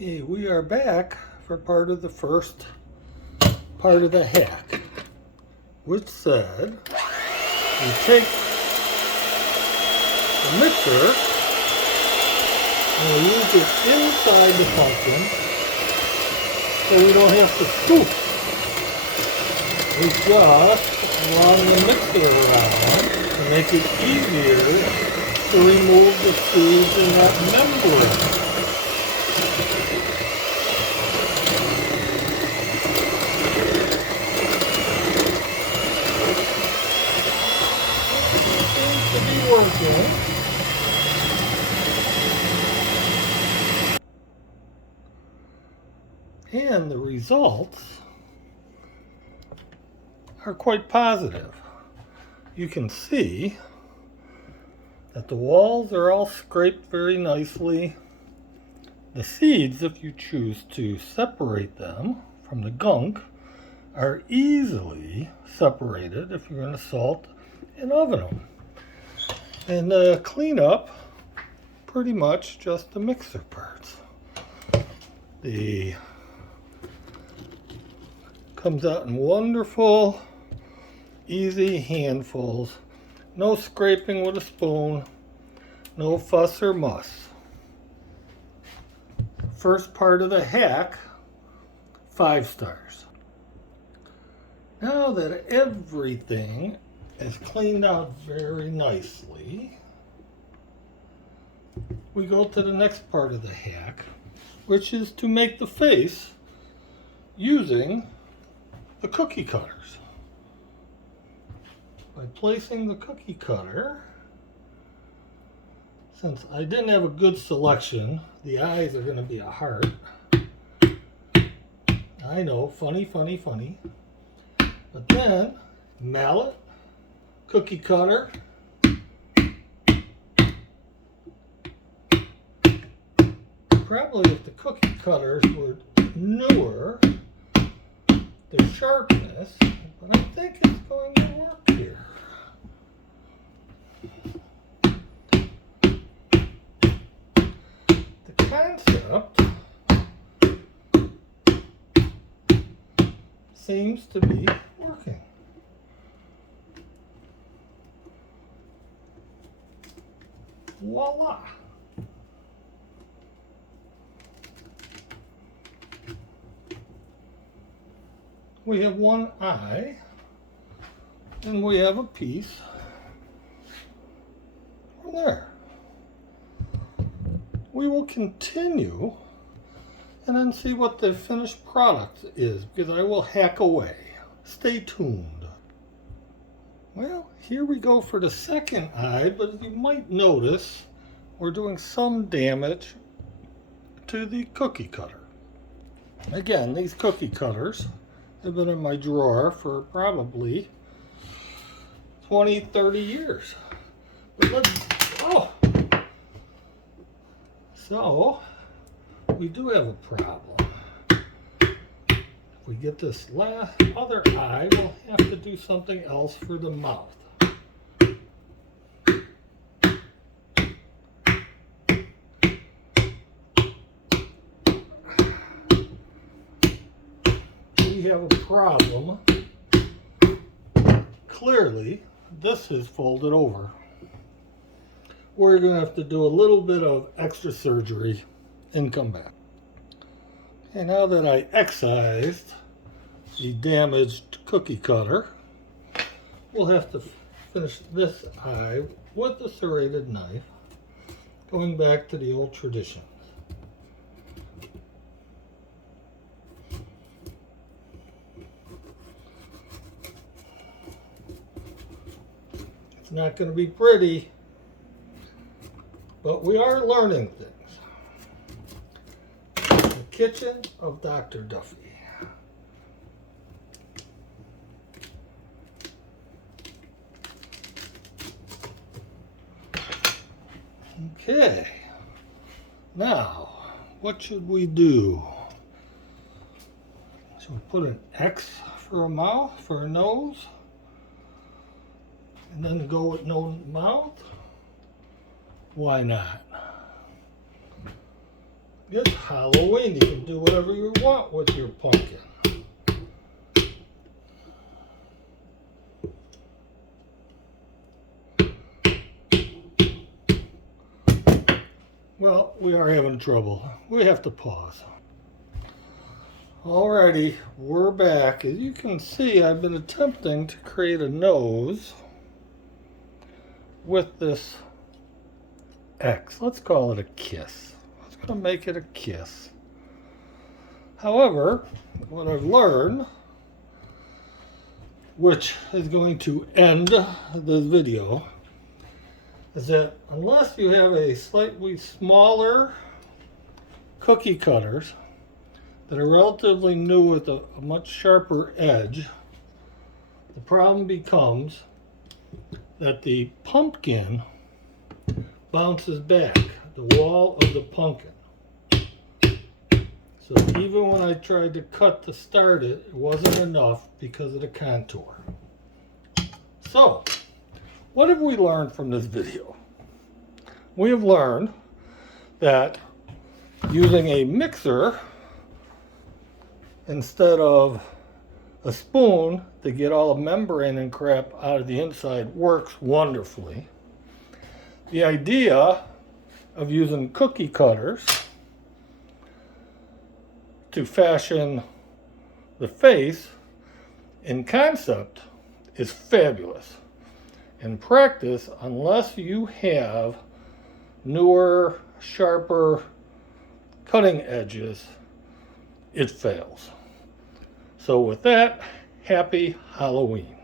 Okay, we are back for part of the first part of the hack, which said you take the mixer and we use it inside the pumpkin so we don't have to scoop. We just run the mixer around to make it easier to remove the seeds in that membrane. To be working. And the results are quite positive. You can see that the walls are all scraped very nicely. The seeds, if you choose to separate them from the gunk, are easily separated if you're going to salt and oven them. And clean up pretty much just the mixer parts. The comes out in wonderful, easy handfuls. No scraping with a spoon, no fuss or muss. First part of the hack, 5 stars. Now that everything is cleaned out very nicely, we go to the next part of the hack, which is to make the face using the cookie cutters. By placing the cookie cutter, since I didn't have a good selection, the eyes are going to be a heart. I know, funny, funny, funny. But then, mallet, cookie cutter, probably if the cookie cutters were newer, the sharpness, but I think it's going to work here. The concept seems to be working. Voila! We have one eye, and we have a piece from there. We will continue and then see what the finished product is, because I will hack away. Stay tuned. Well, here we go for the second eye, but you might notice we're doing some damage to the cookie cutter. Again, these cookie cutters have been in my drawer for probably 20, 30 years. But so we do have a problem. If we get this other eye, we'll have to do something else for the mouth. We have a problem. Clearly, this is folded over. We're going to have to do a little bit of extra surgery and come back. Okay, now that I excised the damaged cookie cutter, we'll have to finish this eye with a serrated knife, going back to the old tradition. It's not going to be pretty, but we are learning things. The kitchen of Dr. Duffy. Okay, now what should we do? Should we put an X for a mouth, for a nose? And then go with no mouth? Why not? It's Halloween. You can do whatever you want with your pumpkin. Well, we are having trouble. We have to pause. Alrighty, we're back. As you can see, I've been attempting to create a nose with this X. Let's call it a kiss. I was going to make it a kiss. However, what I've learned, which is going to end this video, is that unless you have a slightly smaller cookie cutters that are relatively new with a much sharper edge, the problem becomes that the pumpkin bounces back the wall of the pumpkin. So even when I tried to cut to start it, it wasn't enough because of the contour. So, what have we learned from this video? We have learned that using a mixer instead of a spoon to get all the membrane and crap out of the inside works wonderfully. The idea of using cookie cutters to fashion the face in concept is fabulous. In practice, unless you have newer, sharper cutting edges, it fails. So with that, happy Halloween.